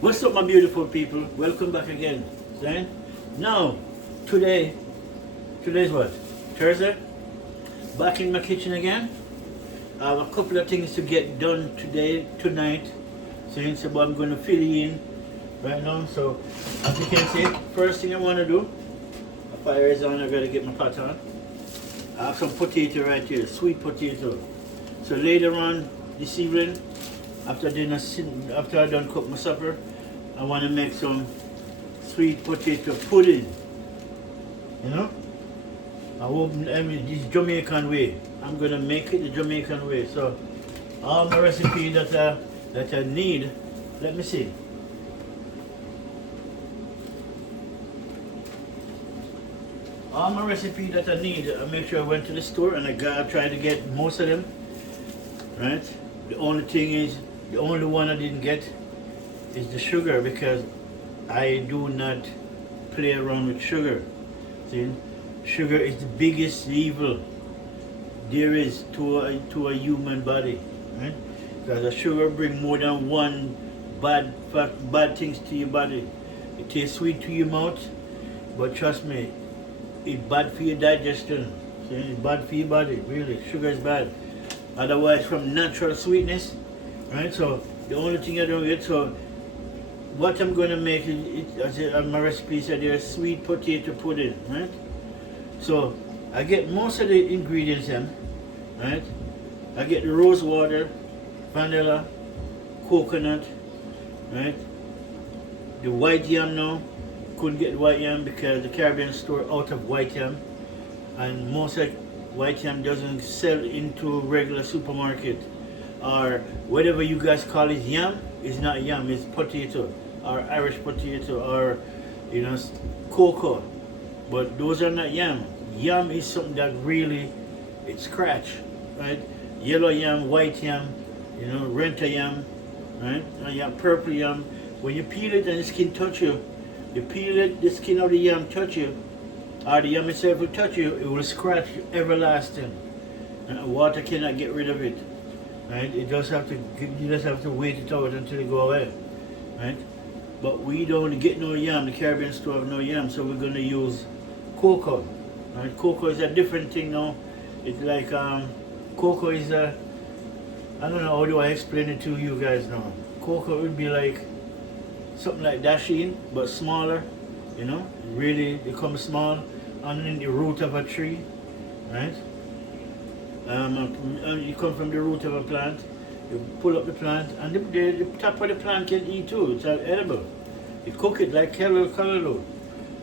What's up, my beautiful people? Welcome back again. See? Now, today's what? Thursday? Back in my kitchen again. I have a couple of things to get done tonight. So I'm going to fill you in right now. So, as you can see, first thing I want to do, my fire is on, I got to get my pot on. I have some potato right here, sweet potato. So later on this evening, after I done cook my supper, I want to make some sweet potato pudding. You know, this Jamaican way. I'm gonna make it the Jamaican way. So all my recipe that I need. Let me see. All my recipe that I need. I make sure I went to the store and I tried to get most of them. Right. The only thing is, the only one I didn't get is the sugar, because I do not play around with sugar. See, sugar is the biggest evil there is to a human body, right? Because the sugar bring more than one bad things to your body. It tastes sweet to your mouth, but trust me, it's bad for your digestion. See, it's bad for your body. Really, sugar is bad. Otherwise, from natural sweetness, right? So the only thing I don't get. So what I'm going to make is my recipe said there's sweet potato pudding, right? So I get most of the ingredients in, right? I get the rose water, vanilla, coconut, right? The white yam now. Couldn't get the white yam because the Caribbean store out of white yam, and most of white yam doesn't sell into regular supermarket, or whatever you guys call it yam is not yam, it's potato or Irish potato or cocoa, but those are not yam. Yam is something that really it's scratch, right? Yellow yam, white yam, renta yam, right? And you have purple yam. When you peel it and the skin touch you, the skin of the yam touch you, or the yam itself will touch you, it will scratch everlasting. And water cannot get rid of it. Right? You just have to wait it out until it go away. Right? But we don't get no yam, the Caribbean store have no yam, so we're gonna use cocoa. Right? Cocoa is a different thing now. It's like cocoa is I don't know how do I explain it to you guys now. Cocoa would be like something like dasheen, but smaller. Really become small underneath the root of a tree, right? You come from the root of a plant, you pull up the plant, and the top of the plant can eat too. It's edible. You cook it like callaloo.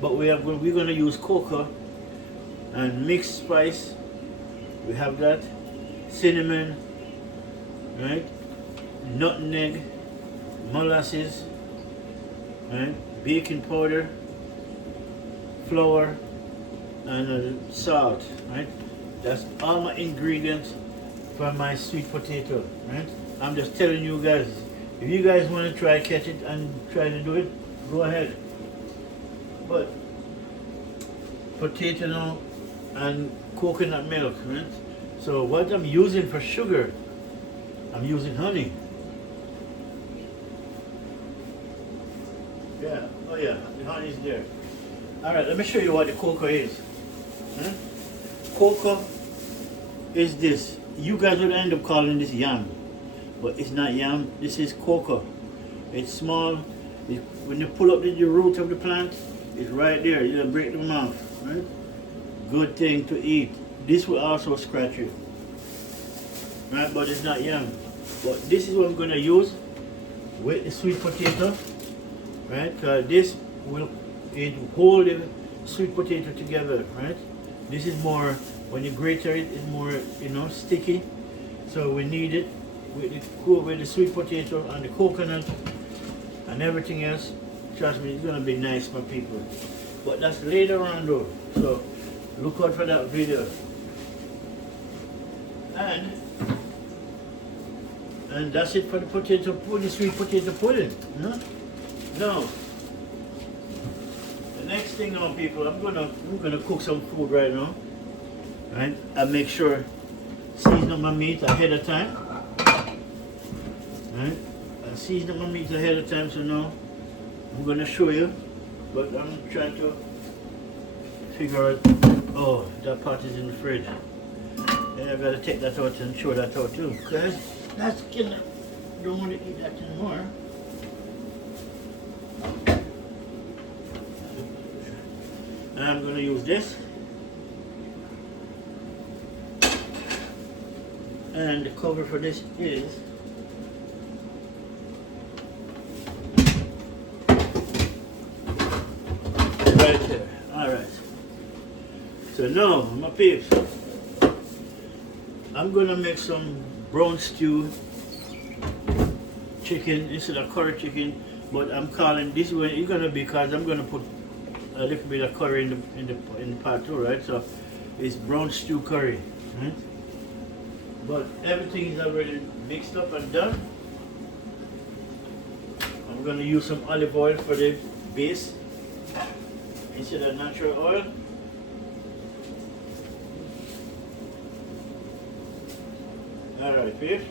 But we're going to use cocoa and mixed spice. We have that, cinnamon, right? Nutmeg, molasses, right? Baking powder, flour, and salt, right? That's all my ingredients for my sweet potato, right? I'm just telling you guys, if you guys want to try catch it and try to do it, go ahead. But potato now and coconut milk, right? So what I'm using for sugar, I'm using honey. Yeah, oh yeah, the honey is there. Alright, let me show you what the cocoa is. Cocoa is this. You guys will end up calling this yam, but it's not yam, this is cocoa. It's small. When you pull up the root of the plant, it's right there. You break them off, right? Good thing to eat. This will also scratch you, right? But it's not yam. But this is what I'm going to use with the sweet potato, right? Because this will hold the sweet potato together, right? This is more, when you grate it, it's more, sticky. So we need it with the sweet potato and the coconut and everything else. Trust me, it's gonna be nice for people. But that's later on though. So look out for that video. And that's it for the potato pudding, sweet potato pudding. Now, the next thing now, people, we're gonna cook some food right now. Right? I make sure season up my meat ahead of time. Right? I season up my meat ahead of time, so now I'm gonna show you, but I'm trying to figure out. Oh, that pot is in the fridge. Yeah, I gotta take that out and show that out too. Cause that's killer. Don't want to eat that anymore. And I'm gonna use this. And the cover for this is right there. Alright. So now, my peeps, I'm gonna make some brown stew chicken instead of curry chicken, but I'm calling this one it's gonna be because I'm gonna put a little bit of curry in the pot too, right? So it's brown stew curry, right? But everything is already mixed up and done. I'm gonna use some olive oil for the base instead of natural oil. Alright, peeps.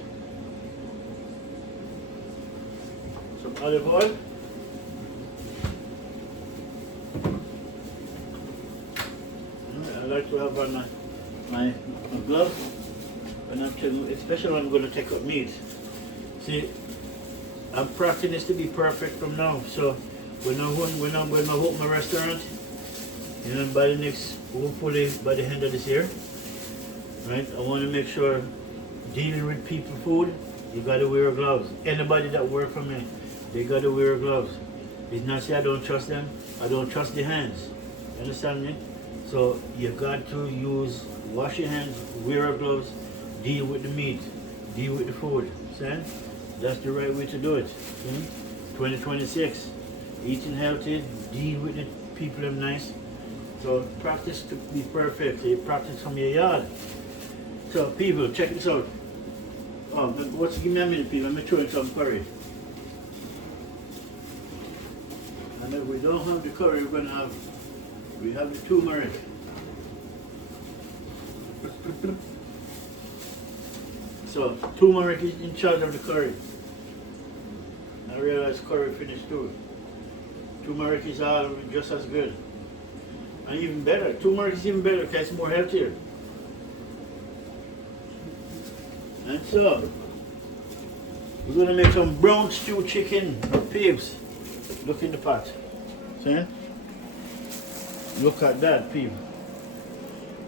Some olive oil. I like to have on my glove when I'm taking, especially when I'm going to take up meat. See, I'm practicing this to be perfect from now. So when I open my restaurant, you know, by the next, hopefully by the end of this year, right? I want to make sure dealing with people food, you got to wear gloves. Anybody that work for me, they got to wear gloves. It's not say I don't trust them. I don't trust the hands. You understand me? So you got to wash your hands, wear gloves, deal with the meat, deal with the food. See? That's the right way to do it. See? 2026, eating healthy, deal with the people them nice. So practice to be perfect. So you practice from your yard. So people, check this out. Oh, give me a minute, people. Let me show you some curry. And if we don't have the curry, we have the turmeric. So turmeric is in charge of the curry. I realize curry finished too. Turmeric is all just as good. And even better. Turmeric is even better because it's more healthier. And so, we're going to make some brown stew chicken, peeps. Look in the pot. See? Look at that, people.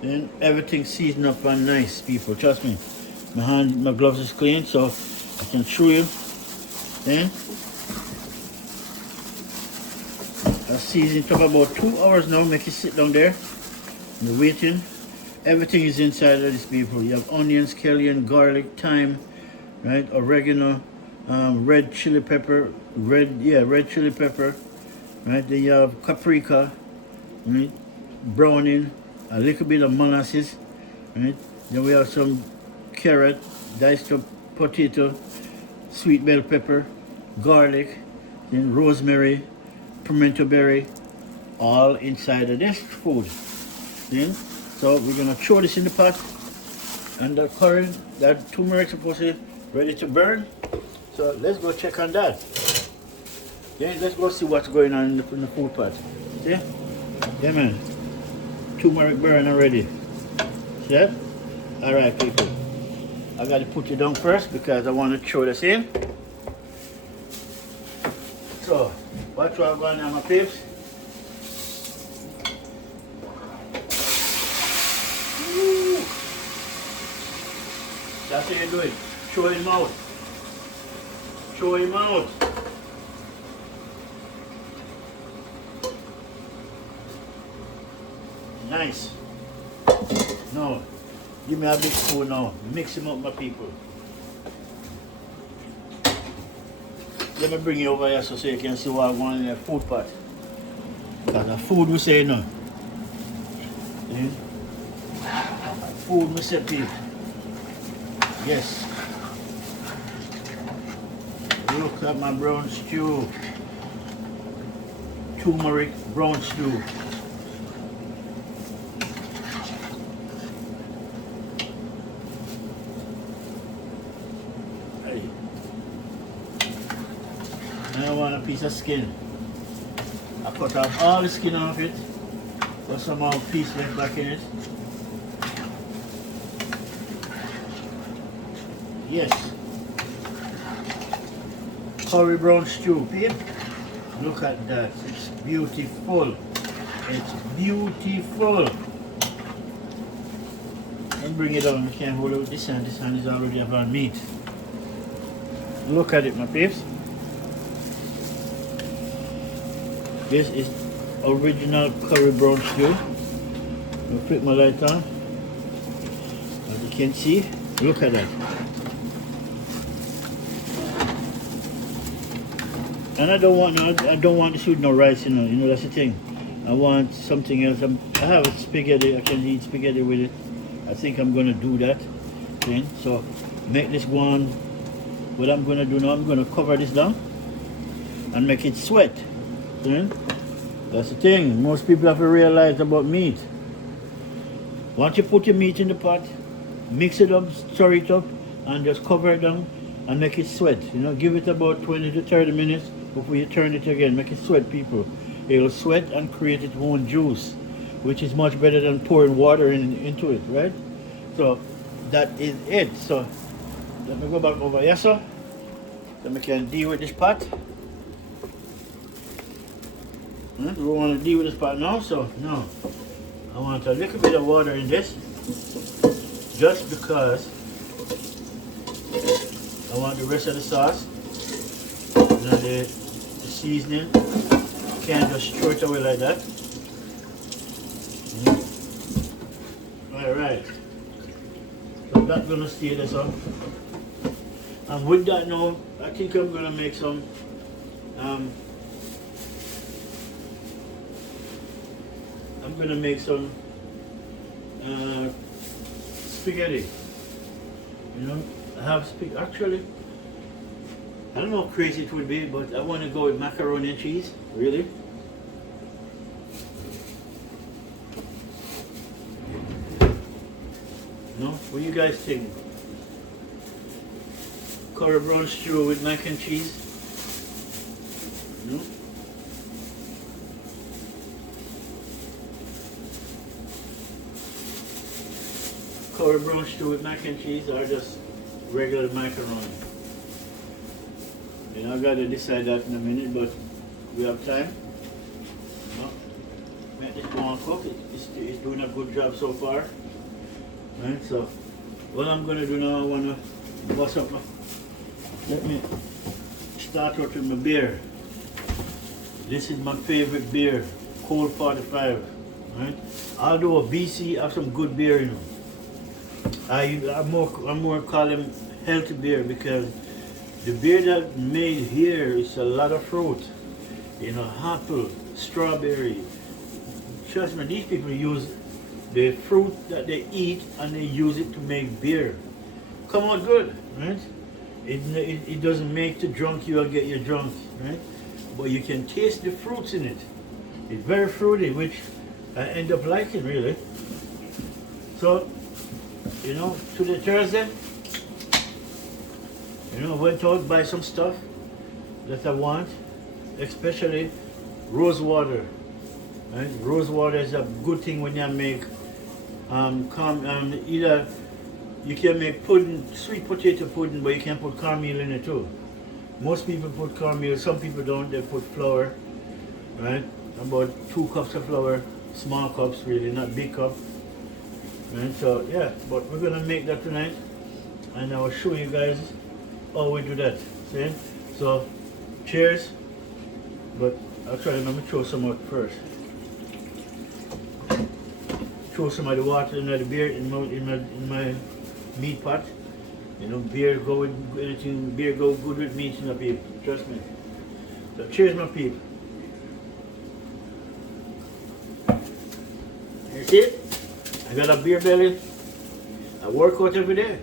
And everything seasoned up and nice, people. Trust me. My gloves is clean, so I can show you. Then, I seasoned it up about 2 hours now. Make it sit down there. You're waiting. Everything is inside of this, people. You have onions, skellion, garlic, thyme, right? Oregano, red chili pepper, red chili pepper, right? Then you have paprika, right? Browning, a little bit of molasses, right? Then we have some carrot, diced up potato, sweet bell pepper, garlic, then rosemary, pimento berry, all inside of this food. Then, so we're gonna throw this in the pot, and the curry, that turmeric supposed to be ready to burn. So let's go check on that. Then let's go see what's going on in the food pot. See? Yeah, man. Turmeric burn already. See that? All right, people. I gotta put it down first because I want to throw this in. So, watch what I'm going on, my peeps. That's how you do it. Throw him out. Throw him out. Nice. Now, give me a big spoon now. Mix him up, my people. Let me bring you over here so you can see what I want in the food pot. Because the food we say no. See? Food we say people. Yes. Look at my brown stew. Turmeric brown stew. Hey. And I want a piece of skin. I cut off all the skin off it. Got some more piece left back in it. Yes. Curry brown stew, babe. Look at that. It's beautiful. It's beautiful. And bring it on. You can't hold it with this hand. This hand is already around meat. Look at it, my peeps. This is original curry brown stew. I'll put my light on. As you can see, look at that. And I don't want this with no rice, you know, that's the thing. I want something else. I have a spaghetti, I can eat spaghetti with it. I think I'm gonna do that. Okay? So make this one. What I'm gonna do now, I'm gonna cover this down and make it sweat. Okay? That's the thing. Most people have to realize about meat. Once you put your meat in the pot, mix it up, stir it up, and just cover it down and make it sweat. You know, give it about 20 to 30 minutes before you turn it again. Make it sweat, people. It'll sweat and create its own juice, which is much better than pouring water into it, right? So that is it. So let me go back over here, so we can deal with this pot. We want to deal with this pot now, so no. I want a little bit of water in this, just because I want the rest of the sauce, you know, the seasoning. Can't just throw it away like that. Alright. So that's gonna stay this up. And with that now, I think I'm gonna make some spaghetti. You know, I have actually, I don't know how crazy it would be, but I want to go with macaroni and cheese. Really? No? What do you guys think? Curry brown stew with mac and cheese? No? Curry brown stew with mac and cheese, or just regular macaroni? You know, I gotta decide that in a minute, but we have time. No? Make this go on cook. It's doing a good job so far. Right, so what I'm gonna do now, I wanna bust up my, let me start out with my beer. This is my favorite beer, Cold 45. Right? Although BC have some good beer, you know. I'm more call them healthy beer, because the beer that made here is a lot of fruit. You know, apple, strawberry. Trust me, these people use the fruit that they eat and they use it to make beer. Come out good, right? It doesn't make you drunk, you'll get you drunk, right? But you can taste the fruits in it. It's very fruity, which I end up liking, really. So, you know, to the Thursday, you know, I went out, buy some stuff that I want, especially rose water. Right? Rose water is a good thing when you make either you can make pudding, sweet potato pudding, but you can put cornmeal in it too. Most people put cornmeal, some people don't. They put flour, right? About 2 cups of flour, small cups really, not big cup. Right? So yeah, but we're gonna make that tonight, and I will show you guys how we do that. See? So cheers. But actually, let me throw some out first. Throw some of the water in the beer in my meat pot. You know, beer go with anything. Beer go good with meat, you know, people. Trust me. So cheers, my people. You see it? I got a beer belly. I work out every day,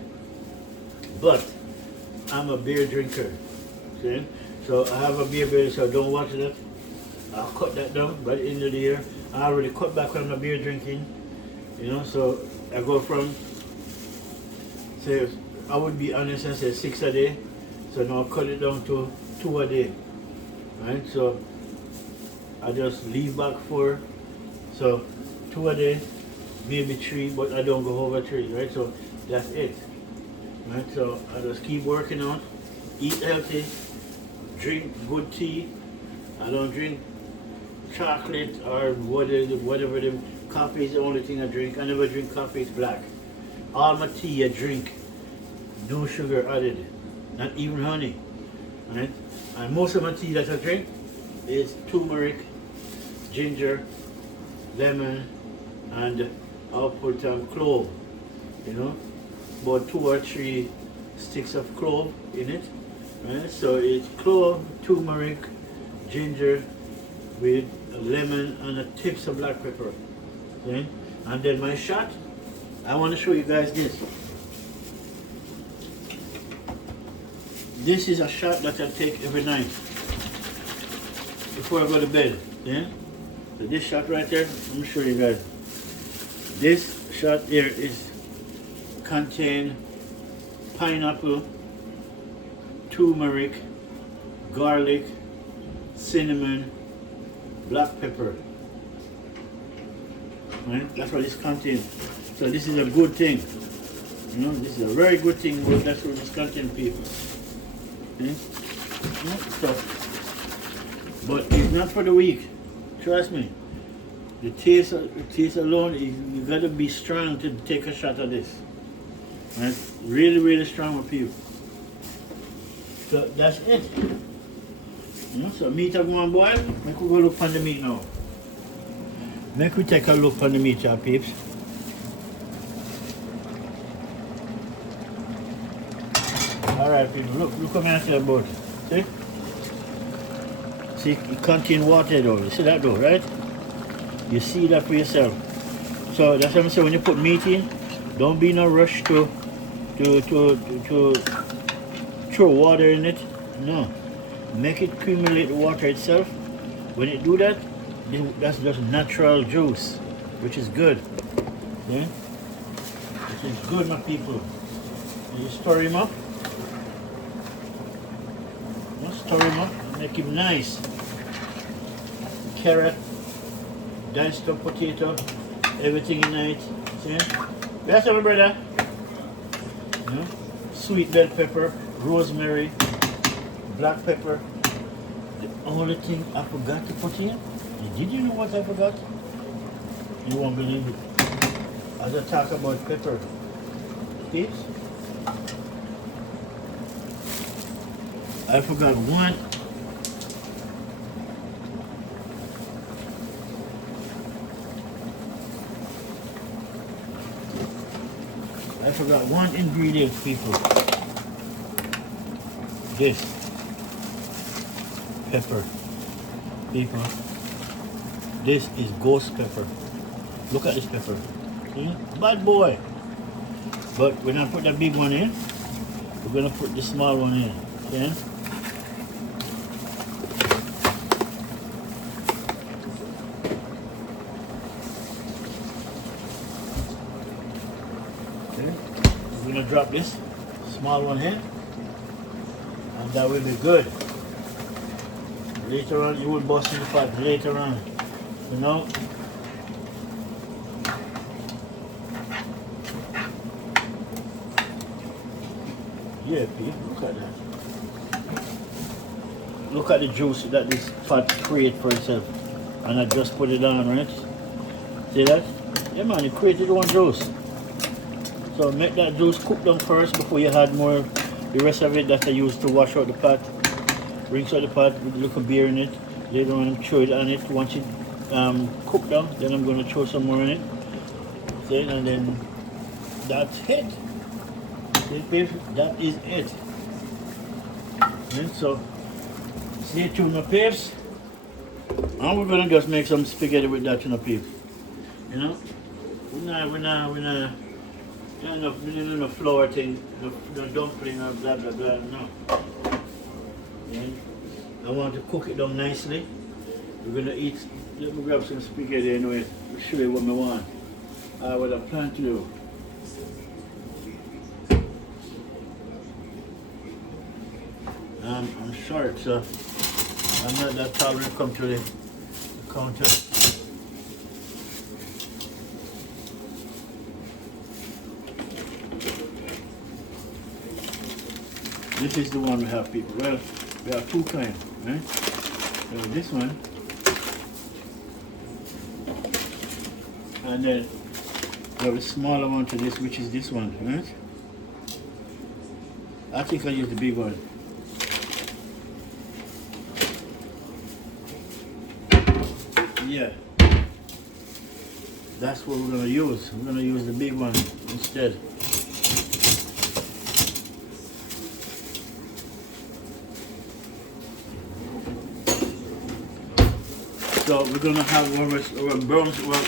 but I'm a beer drinker. See? So I have a beer belly, so I don't watch that. I'll cut that down by the end of the year. I already cut back on my beer drinking. You know, so I go from, say, I would be honest and say 6 a day. So now I cut it down to 2 a day. Right? So I just leave back 4. So 2 a day, maybe 3, but I don't go over 3, right? So that's it. Right? So I just keep working on, eat healthy, drink good tea. I don't drink chocolate or whatever the coffee is the only thing I drink. I never drink coffee, it's black. All my tea I drink, no sugar added, not even honey. Right? And most of my tea that I drink is turmeric, ginger, lemon, and I'll put clove, you know, about 2 or 3 sticks of clove in it. Right? So it's clove, turmeric, ginger with lemon and the tips of black pepper. Okay? And then my shot, I want to show you guys this. This is a shot that I take every night before I go to bed. Yeah? So this shot right there, let me show you guys. This shot here is contain pineapple, turmeric, garlic, cinnamon, black pepper. Right? That's what this contains. So this is a good thing. You know, this is a very good thing. But that's what this contains, people. Okay? So, but it's not for the weak. Trust me. The taste alone, you gotta be strong to take a shot of this. Right? Really, really strong with people. So that's it. You know, so meat are going to boil. Make we go look on the meat now. Make we take a look on the meat, y'all peeps. Alright people, look what I'm saying about it. See, it contains water though. You see that though, right? You see that for yourself. So that's what I'm saying, when you put meat in, don't be in a rush to throw water in it. No. Make it accumulate the water itself. When it do that, that's just natural juice, which is good. Yeah? Which is good, my people. You stir him up. You stir him up, make him nice. Carrot, diced up potato, everything in it. See? That's my brother. You know? Sweet bell pepper, rosemary, black pepper. The only thing I forgot to put in, did you know what I forgot? You won't believe it. As I talk about pepper, peeps, I forgot one. I forgot one ingredient, people. This pepper, people. This is ghost pepper. Look at this pepper. See? Bad boy. But we're not put that big one in. We're gonna put the small one in. Okay? We're gonna drop this small one in, and that will be good. Later on, you will bust in the pot later on. You know? Yeah, Pete, look at that. Look at the juice that this pot creates for itself. And I just put it on, right? See that? Yeah man, it created one juice. So make that juice cook down first before you add more. The rest of it that I use to wash out the pot. Rinse out the pot with a little beer in it. Later on, throw it on it. Once it cook down, then I'm going to throw some more in it. See, and then that's it. See, peeps, that is it. And so, stay tuned, my peeps. And we're going to just make some spaghetti with that, you know, peeps. You know? We're not no flour thing, no dumpling or blah blah blah, no. And I want to cook it down nicely. We're gonna eat. Let me grab some spaghetti anyway to show you what I want. What I plan to do. I'm short, so I'm not that tall when it comes to the counter. This is the one we have, people. Well, we have two kinds, right? So this one, and then we have a smaller one to this, which is this one, right? I think I use the big one. Yeah, that's what we're gonna use. We're gonna use the big one instead. So we're gonna have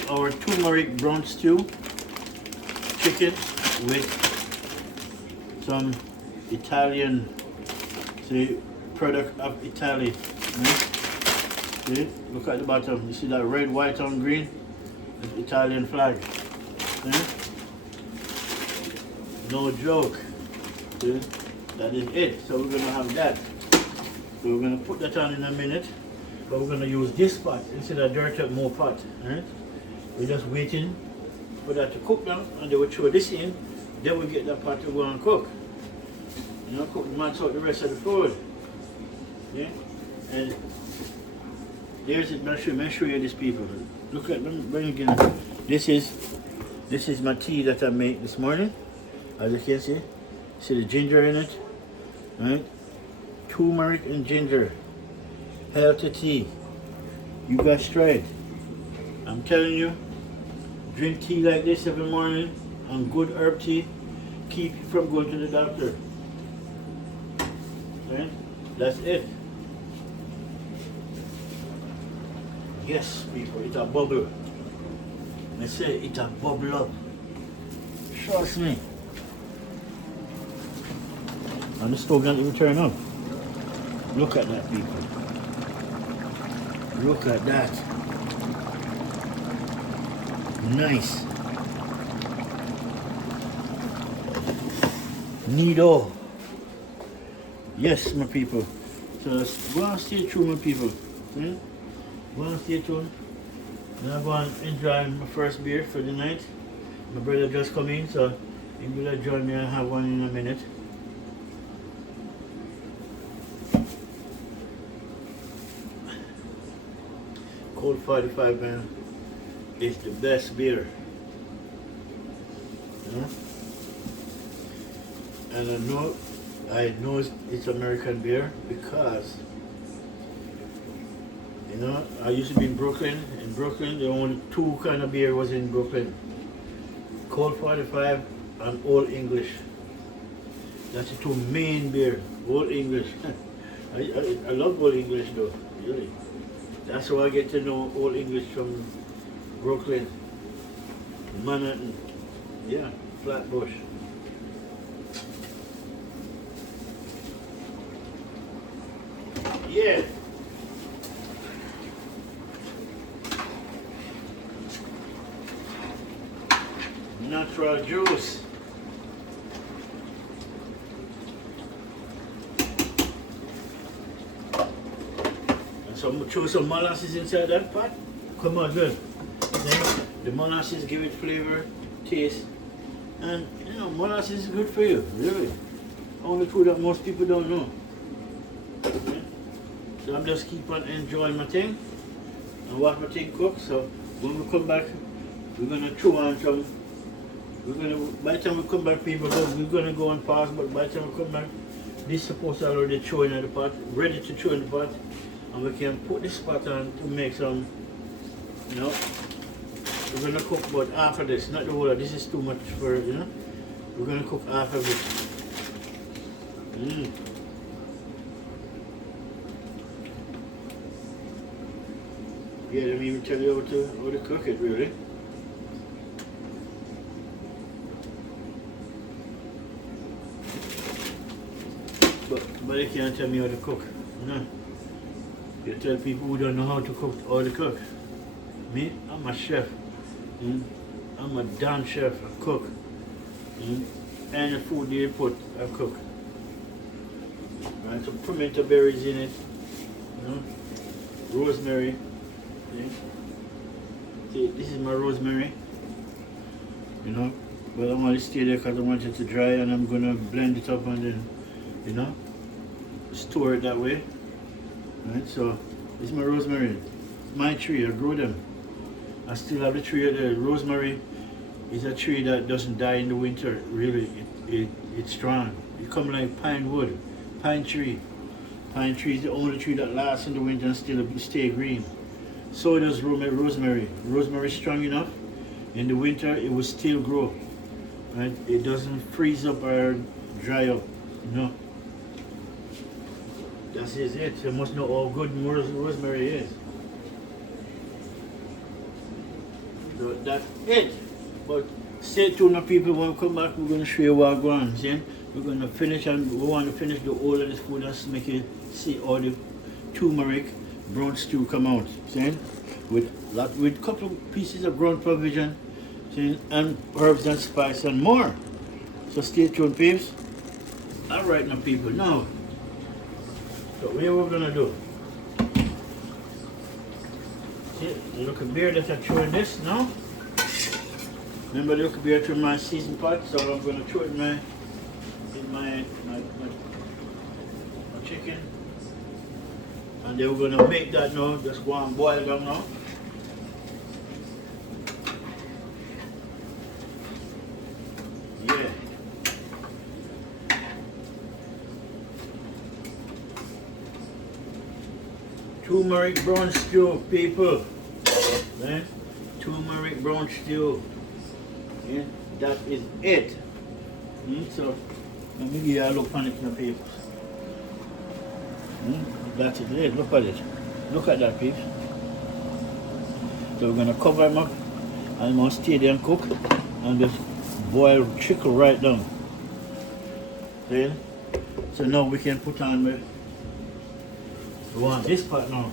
our turmeric brown stew chicken with some Italian, see, product of Italy. Right? See, look at the bottom. You see that red, white, and green? That's the Italian flag. See? No joke. See? That is it. So we're gonna have that. So we're gonna put that on in a minute. But we're going to use this pot instead of dirt up more pot. Right? We're just waiting for that to cook now, and then we'll throw this in. Then we'll get that pot to go and cook. You know, cook and match out the rest of the food. Yeah? And there's it. Let me show you this, people. Look at them. Bring again. This is my tea that I made this morning. As you can see the ginger in it. Right? Turmeric and ginger. Healthy tea. You guys try it. I'm telling you, drink tea like this every morning and good herb tea. Keep you from going to the doctor. Right? That's it. Yes, people, it's a bubble. I say it's a bubble up. Trust me. And the stove doesn't even turn on. Look at that, people. Look at that. Nice. Neato. Yes, my people. So let's go and stay tuned, my people. Go and stay tuned. And I'm going to enjoy my first beer for the night. My brother just come in, so he will join me and have one in a minute. Cold 45, man, is the best beer. You know? And I know it's American beer because, you know, I used to be in Brooklyn. In Brooklyn, the only two kind of beer was in Brooklyn. Cold 45 and Old English. That's the two main beer. Old English. I love Old English though, really. That's how I get to know Old English from Brooklyn, Manhattan, yeah, Flatbush. Yeah. Natural juice. Throw some molasses inside that pot. Come on, good. Then the molasses give it flavor, taste, and you know molasses is good for you, really. Only food that most people don't know. Okay? So I'm just keep on enjoying my thing and watch my thing cook. So when we come back, we're gonna throw on some. By the time we come back, people, we're gonna go on pause. But by the time we come back, this is supposed to already throw in the pot, ready to throw in the pot. And we can put this pot on to make some, you know, we're going to cook about half of this, not the whole of this. Is too much for, you know, we're going to cook half of it. Yeah, let me even tell you how to cook it, really. But they can't tell me how to cook, no. You tell people who don't know how to cook, how to cook. Me, I'm a chef. I'm a damn chef, a cook. Any food you put, I cook. Right, some pimento berries in it. You know? Rosemary. See? See, this is my rosemary, you know, but I'm gonna stay there because I want it to dry, and I'm gonna blend it up and then, you know, store it that way. Right, so this is my rosemary. My tree, I grow them. I still have the tree. The rosemary is a tree that doesn't die in the winter. Really, it's strong. It comes like pine wood, pine tree. Pine tree is the only tree that lasts in the winter and still stay green. So does rosemary. Rosemary is strong enough. In the winter, it will still grow. Right? It doesn't freeze up or dry up. No. That is it. You must know how good rosemary is. So that's it. But stay tuned, my people. When we come back, we're going to show you what we're going. See? We're going to finish, and we want to finish the whole of this food and make it see all the turmeric brown stew come out. See? With a couple of pieces of ground provision, see? And herbs and spice and more. So stay tuned, peeps. All right, my people. Now, so what we're going to do. See, the little beer that I threw in this now. Remember the little beer to my seasoned pot, so I'm going to throw it in my chicken. And then we're going to make that now, just go and boil them now. Yeah. Turmeric brown stew, people. Right? Turmeric brown stew. Yeah, that is it. So let me give you a look on it in the papers. That's it. Look at it. Look at that, peeps. So we're gonna cover them up and I'm gonna stay there and cook and just boil, trickle right down. See? So now we can put on the, we want this part now.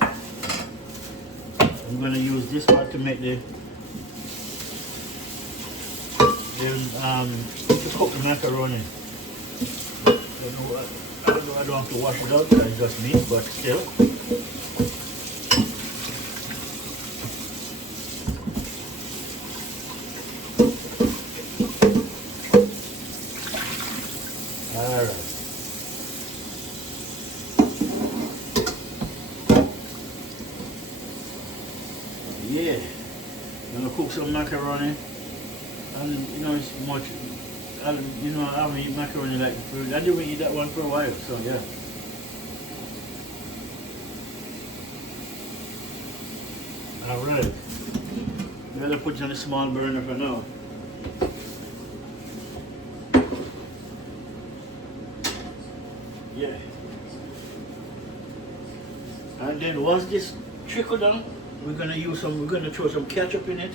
I'm gonna use this part to make to cook the macaroni. I don't have to wash it out, it's just me, but still. Alright. Yeah. I'm gonna cook some macaroni. And you know, it's much. You know, I haven't eaten macaroni like food. I didn't eat that one for a while, so yeah. Alright. I'm gonna put it on a small burner for now. Yeah. And then once this trickle down, we're gonna throw some ketchup in it.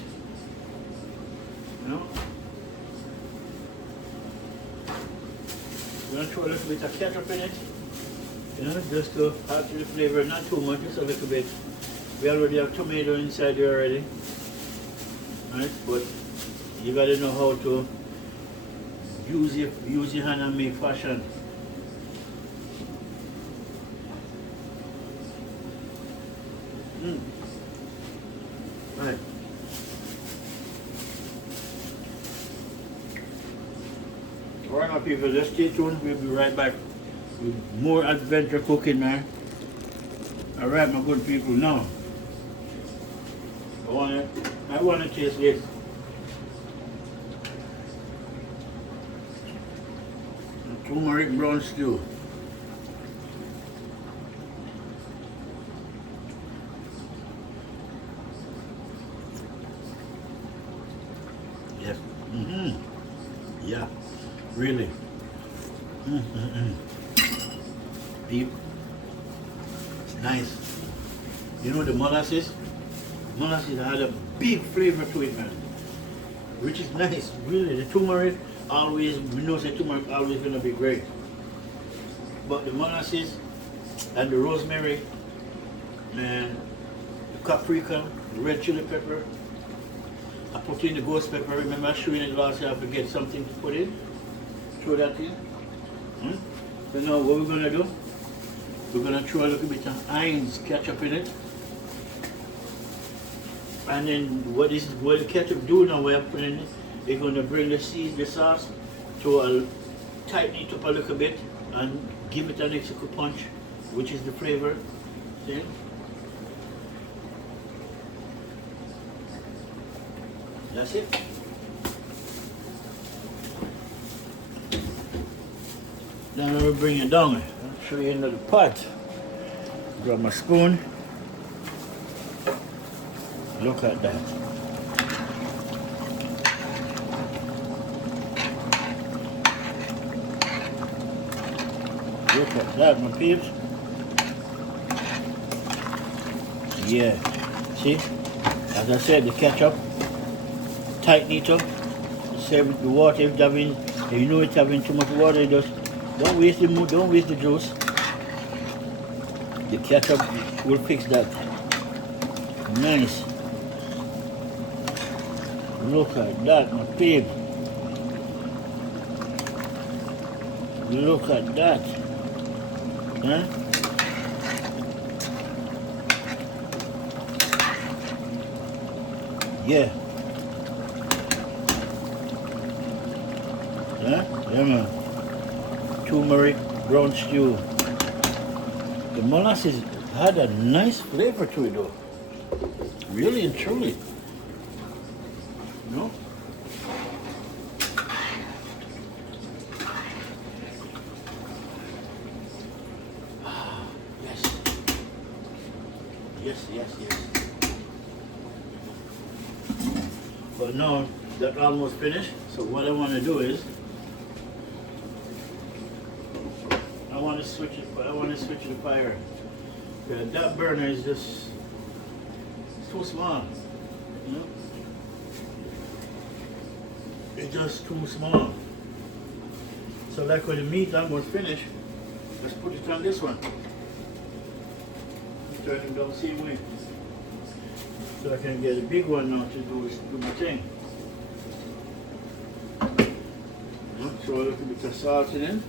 You know? We're going to throw a little bit of ketchup in it, you know, just to add to the flavor, not too much, just a little bit. We already have tomato inside there already, right? But you got to know how to use your hand and make fashion. Right. Alright, my people, just stay tuned. We'll be right back with more adventure cooking, man. Alright, my good people. Now, I want to taste this. Turmeric brown stew. Yes. Yeah. Really. Deep. It's nice. You know the molasses? Molasses had a big flavor to it, man. Which is nice. Really, the turmeric always, we know that turmeric always gonna be great. But the molasses and the rosemary and the paprika, the red chili pepper. I put in the ghost pepper. Remember I showed you it last year, I forget something to put in. Throw that in. So now what we're gonna do, we're gonna throw a little bit of Heinz ketchup in it. And then what the ketchup do now we're putting it, it's gonna bring the sauce to tighten it up a little bit and give it an extra punch, which is the flavor. See? That's it. Then I will bring it down. I'll show you another pot. Grab my spoon. Look at that. Look at that, my peeps. Yeah. See? As I said, the ketchup, tighten it up. Save the water if you know it's having too much water, just don't waste the juice. The ketchup will fix that. Nice. Look at that, my pig. Look at that. Huh? Yeah. Huh? Yeah, man. Turmeric brown stew. The molasses had a nice flavor to it though. Really and truly. No? Yes. Yes, yes, yes. But now that's almost finished. So what I want to do is I want to switch the fire. Yeah, that burner is just too small. You know? It's just too small. So like when the meat almost finished, let's put it on this one. Turn it down same way. So I can get a big one now to do my thing. Throw a little bit of salt in.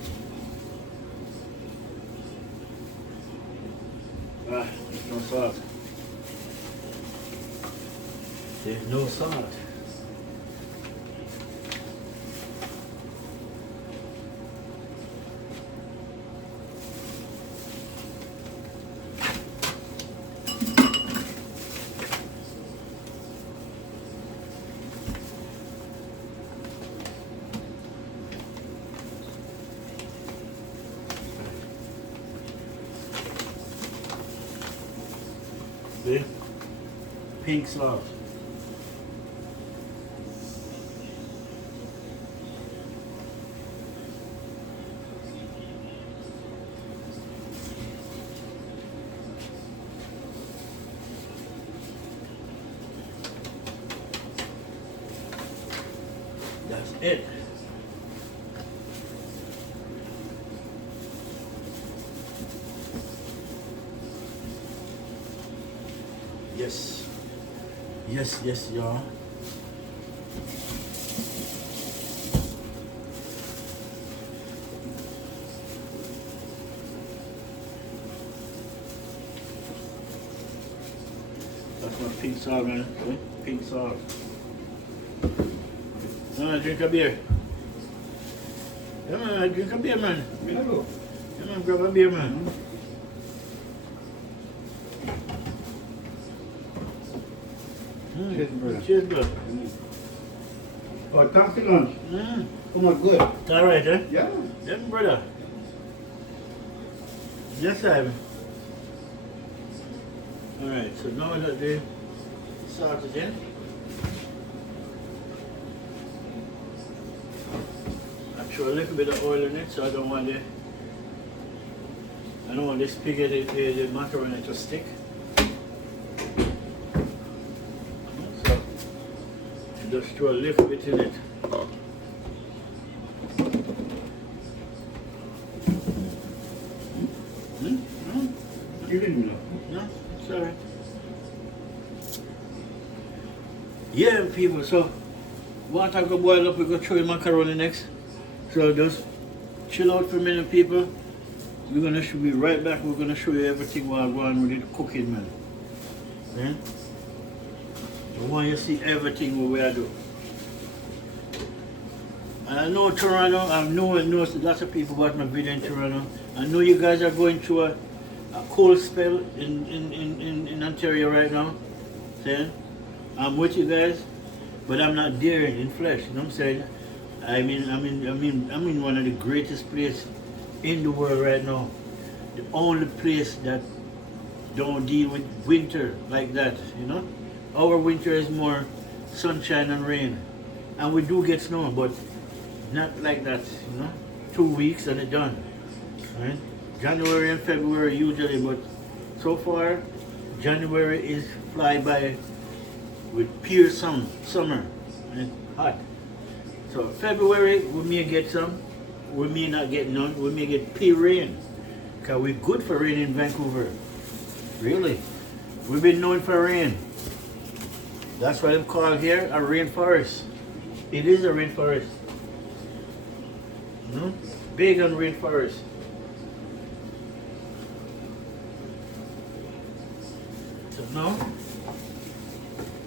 There's no salt. There's no salt. See? Pink sauce. That's it. Yes. Yes, yes, y'all. That's my pink sauce, man. Pink sauce. Drink a beer. Come on, drink a beer, man. Come on, grab a beer, man. Cheers, brother. Cheers, bro. Oh, thanks for lunch. Come on, good. It's all right, eh? Yeah. Yeah, brother. Yes, Ivan. All right, so now that the salt is in, I throw a little bit of oil in it, so I don't want the spaghetti, the macaroni to stick. So just throw a little bit in it. You didn't know. No, sorry. Yeah, people, so water go boil up, we go throw in macaroni next. So just chill out for a minute, people. We're gonna be right back. We're gonna show you everything while going with it cooking, man. Yeah? I want you to see everything what we are doing. And I know Toronto, I know lots of people watch my video in Toronto. I know you guys are going through a cold spell in Ontario right now. See? I'm with you guys, but I'm not there in flesh. You know what I'm saying? I'm in one of the greatest places in the world right now. The only place that don't deal with winter like that, you know? Our winter is more sunshine and rain. And we do get snow, but not like that, you know? 2 weeks and it's done. Right? January and February usually, but so far January is fly by with pure summer and hot. So February we may get some, we may not get none, we may get pure rain. Cause we're good for rain in Vancouver. Really. We've been known for rain. That's why they call here a rainforest. It is a rainforest. You know? Big on rainforest. So now,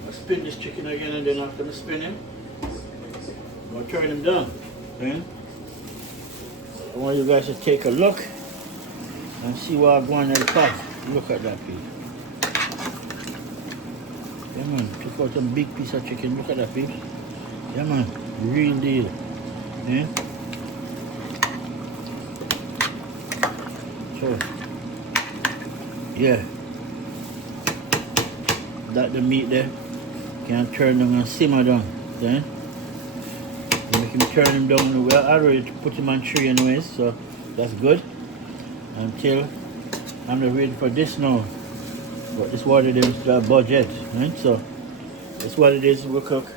I'll spin this chicken again, and then after the spinning, I'm going to turn them down. Okay? I want you guys to take a look and see what I'm going in the pot. Look at that piece. Yeah man, took out a big piece of chicken. Look at that piece. Yeah man, real deal. Yeah? So, yeah. That the meat there. Can turn them and simmer down. Yeah? Make him turn him down. Well, I already put him on 3 anyways, so that's good. Until I'm not ready for this now. But this what it is, the budget, right? So that's what it is we cook,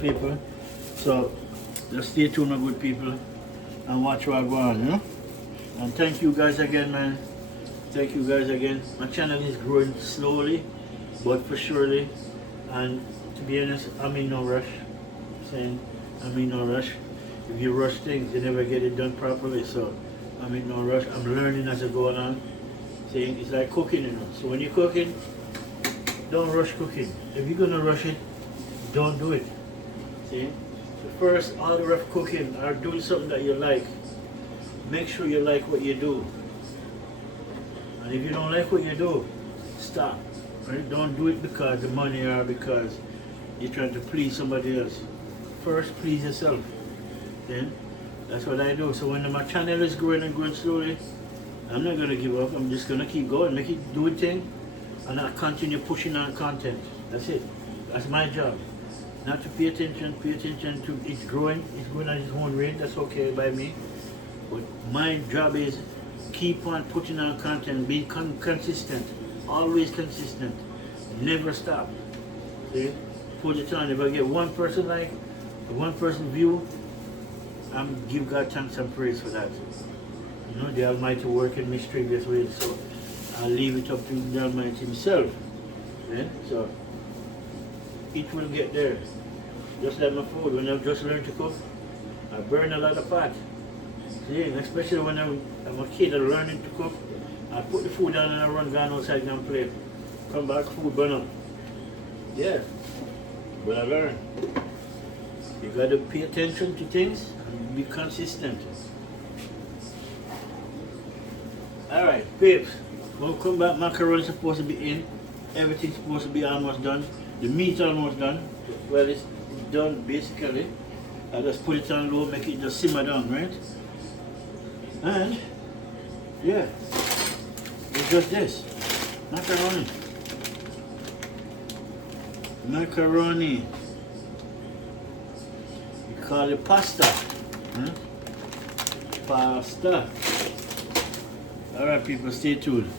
people. So just stay tuned, my good people, and watch what I go on, you know? And thank you guys again, man. Thank you guys again. My channel is growing slowly, but for surely. And to be honest, I'm in no rush. I'm in no rush. If you rush things, you never get it done properly. So I'm in no rush. I'm learning as I go along. Saying it's like cooking, you know. So when you're cooking, don't rush cooking. If you're gonna rush it, don't do it. See? The first order of cooking or doing something that you like, make sure you like what you do. And if you don't like what you do, stop. Right? Don't do it because the money or because you're trying to please somebody else. First, please yourself. Then that's what I do. So when my channel is growing and growing slowly, I'm not gonna give up. I'm just gonna keep going, make it do a thing, and I'll continue pushing on content. That's it. That's my job. Not to pay attention to it's growing at its own rate. That's okay by me. But my job is keep on putting on content, be consistent, always consistent, never stop. See? Put it on. If I get one person like, one person view, I'm give God thanks and praise for that. You know, the Almighty work in mysterious ways, so I'll leave it up to the Almighty himself. Yeah? So it will get there. Just like my food, when I've just learned to cook, I burn a lot of fat. See, especially when I'm a kid and learning to cook, I put the food down and I run down outside and play. Come back, food burn up. Yeah, but I learned. You got to pay attention to things and be consistent. Alright, babes, welcome back. Macaroni is supposed to be in. Everything's supposed to be almost done. The meat's almost done. Well, it's done basically. I just put it on low, make it just simmer down, right? And, yeah, it's just this. Macaroni. Macaroni. We call it pasta. Pasta. Alright people, stay tuned.